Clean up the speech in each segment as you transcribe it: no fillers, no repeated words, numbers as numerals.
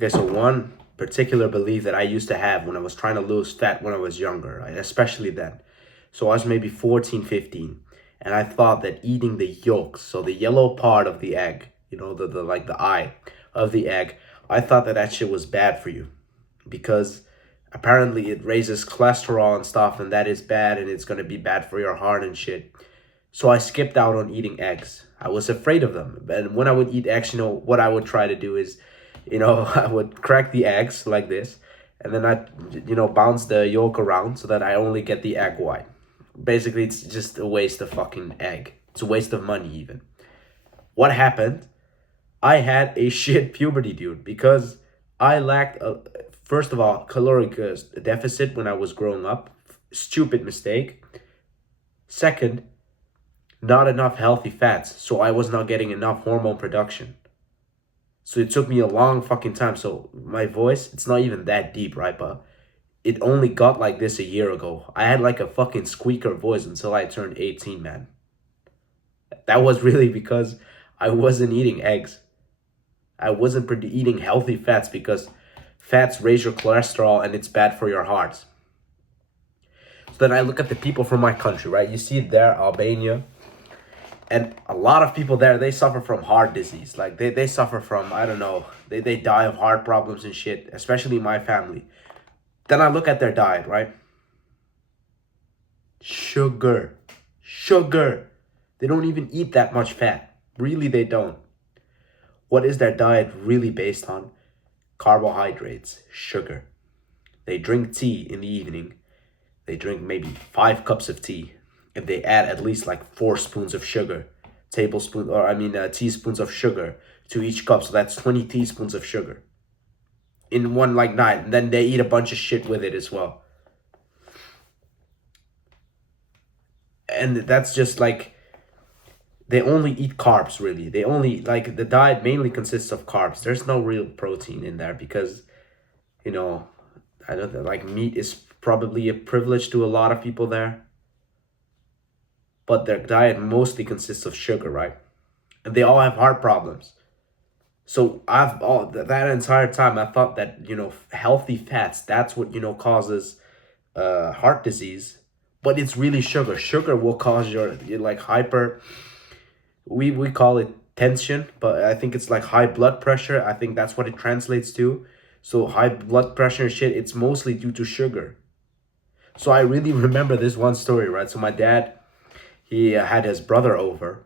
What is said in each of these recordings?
Okay, so one particular belief that I used to have when I was trying to lose fat when I was younger, right? Especially then. So I was maybe 14, 15, and I thought that eating the yolks, so the yellow part of the egg, the like the eye of the egg, I thought that that shit was bad for you because apparently it raises cholesterol and stuff, and that is bad, and it's going to be bad for your heart and shit. So I skipped out on eating eggs. I was afraid of them. And when I would eat eggs, what I would try to do is, I would crack the eggs like this, and then I, bounce the yolk around so that I only get the egg white. Basically, it's just a waste of fucking egg. It's a waste of money, even. What happened? I had a shit puberty, dude, because I lacked, first of all, caloric deficit when I was growing up. Stupid mistake. Second, not enough healthy fats, so I was not getting enough hormone production. So it took me a long fucking time. So my voice, it's not even that deep, right? But it only got like this a year ago. I had like a fucking squeaker voice until I turned 18, man. That was really because I wasn't eating eggs. I wasn't eating healthy fats because fats raise your cholesterol and it's bad for your heart. So then I look at the people from my country, right? You see there, Albania, and a lot of people there, they suffer from heart disease. Like they suffer from, I don't know, they die of heart problems and shit, especially my family. Then I look at their diet, right? Sugar. Sugar. They don't even eat that much fat. Really, they don't. What is their diet really based on? Carbohydrates, sugar. They drink tea in the evening. They drink maybe 5 cups of tea. And they add at least like 4 spoons of sugar. Teaspoons of sugar to each cup. So that's 20 teaspoons of sugar in one like night. And then they eat a bunch of shit with it as well. And that's just like, they only eat carbs, really. They only, like, the diet mainly consists of carbs. There's no real protein in there because, you know, I don't know, like, meat is probably a privilege to a lot of people there. But their diet mostly consists of sugar, right? And they all have heart problems. So that entire time I thought that, healthy fats, that's what, causes heart disease. But it's really sugar. Sugar will cause your like hyper, we call it tension, but I think it's like high blood pressure. I think that's what it translates to. So high blood pressure and shit, it's mostly due to sugar. So I really remember this one story, right? So my dad, he had his brother over,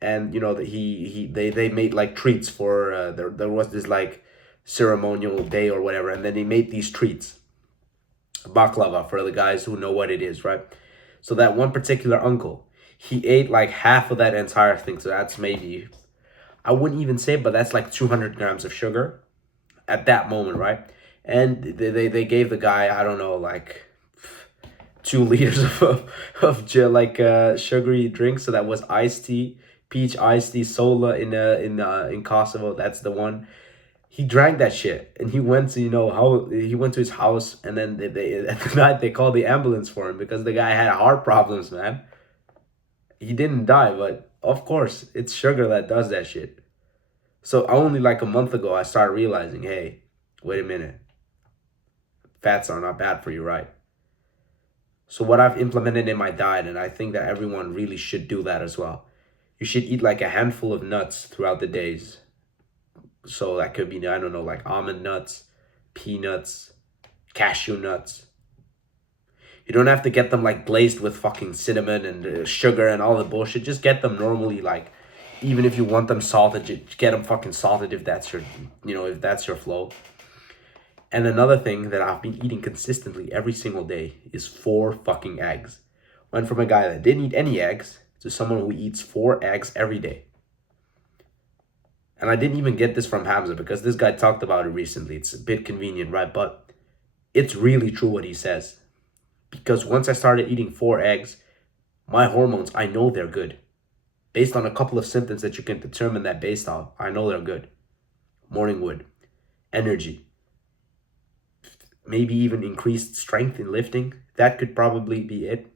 and they made like treats for there was this like ceremonial day or whatever, and then they made these treats, baklava, for the guys who know what it is, right? So that one particular uncle, he ate like half of that entire thing. So that's maybe, I wouldn't even say, but that's like 200 grams of sugar at that moment, right? And they gave the guy, I don't know, like 2 liters of sugary drink. So that was iced tea, peach iced tea, sola in Kosovo. That's the one. He drank that shit, and he went to how he went to his house, and then they at the night they called the ambulance for him because the guy had heart problems, man. He didn't die, but of course it's sugar that does that shit. So only like a month ago I started realizing, hey, wait a minute, fats are not bad for you, right? So what I've implemented in my diet, and I think that everyone really should do that as well. You should eat like a handful of nuts throughout the days. So that could be, I don't know, like almond nuts, peanuts, cashew nuts. You don't have to get them like glazed with fucking cinnamon and sugar and all the bullshit. Just get them normally, like, even if you want them salted, just get them fucking salted if that's your flow. And another thing that I've been eating consistently every single day is 4 fucking eggs. Went from a guy that didn't eat any eggs to someone who eats 4 eggs every day. And I didn't even get this from Hamza because this guy talked about it recently. It's a bit convenient, right? But it's really true what he says. Because once I started eating 4 eggs, my hormones, I know they're good. Based on a couple of symptoms that you can determine that based on, I know they're good. Morning wood, energy, maybe even increased strength in lifting. That could probably be it.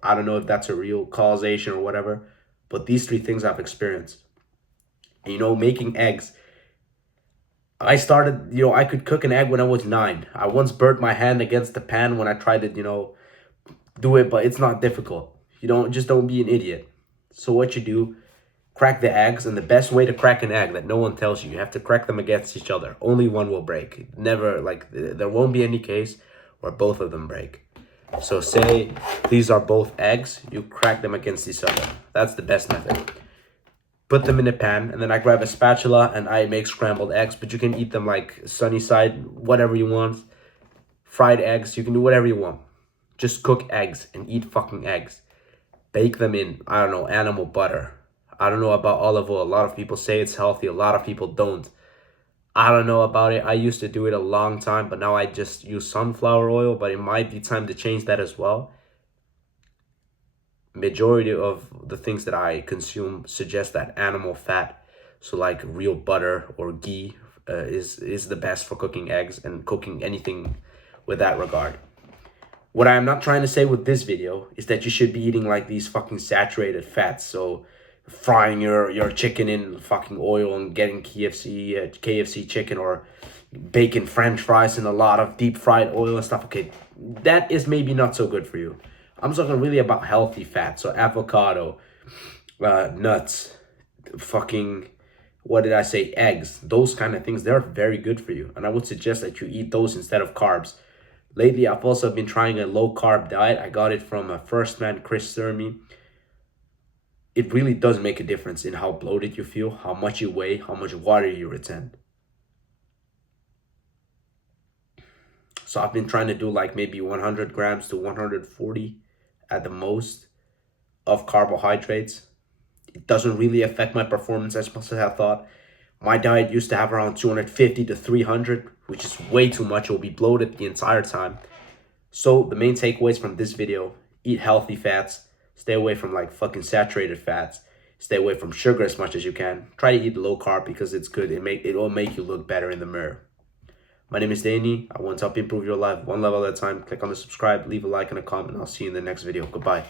I don't know if that's a real causation or whatever, but these 3 things I've experienced. Making eggs, I started, I could cook an egg when I was 9. I once burnt my hand against the pan when I tried to, do it, but it's not difficult. Don't be an idiot. So what you do, crack the eggs, and the best way to crack an egg that no one tells you, you have to crack them against each other. Only one will break. Never, like, there won't be any case where both of them break. So say these are both eggs, you crack them against each other. That's the best method. Put them in a pan, and then I grab a spatula and I make scrambled eggs, but you can eat them like sunny side, whatever you want. Fried eggs, you can do whatever you want. Just cook eggs and eat fucking eggs. Bake them in, I don't know, animal butter. I don't know about olive oil. A lot of people say it's healthy. A lot of people don't. I don't know about it. I used to do it a long time, but now I just use sunflower oil, but it might be time to change that as well. Majority of the things that I consume suggest that animal fat, so like real butter or ghee, is the best for cooking eggs and cooking anything with that regard. What I'm not trying to say with this video is that you should be eating like these fucking saturated fats. So frying your chicken in fucking oil and getting KFC chicken, or baking French fries in a lot of deep fried oil and stuff. Okay, that is maybe not so good for you. I'm talking really about healthy fats. So avocado, nuts, fucking, what did I say? Eggs. Those kind of things, they're very good for you. And I would suggest that you eat those instead of carbs. Lately, I've also been trying a low-carb diet. I got it from a first man, Chris Sermi. It really does make a difference in how bloated you feel, how much you weigh, how much water you retain. So I've been trying to do like maybe 100 grams to 140 at the most of carbohydrates. It doesn't really affect my performance as much as I thought. My diet used to have around 250 to 300, which is way too much. It will be bloated the entire time. So the main takeaways from this video: eat healthy fats, stay away from like fucking saturated fats, stay away from sugar as much as you can. Try to eat low carb because it's good. It will make you look better in the mirror. My name is Deenie. I want to help you improve your life one level at a time. Click on the subscribe, leave a like and a comment, and I'll see you in the next video. Goodbye.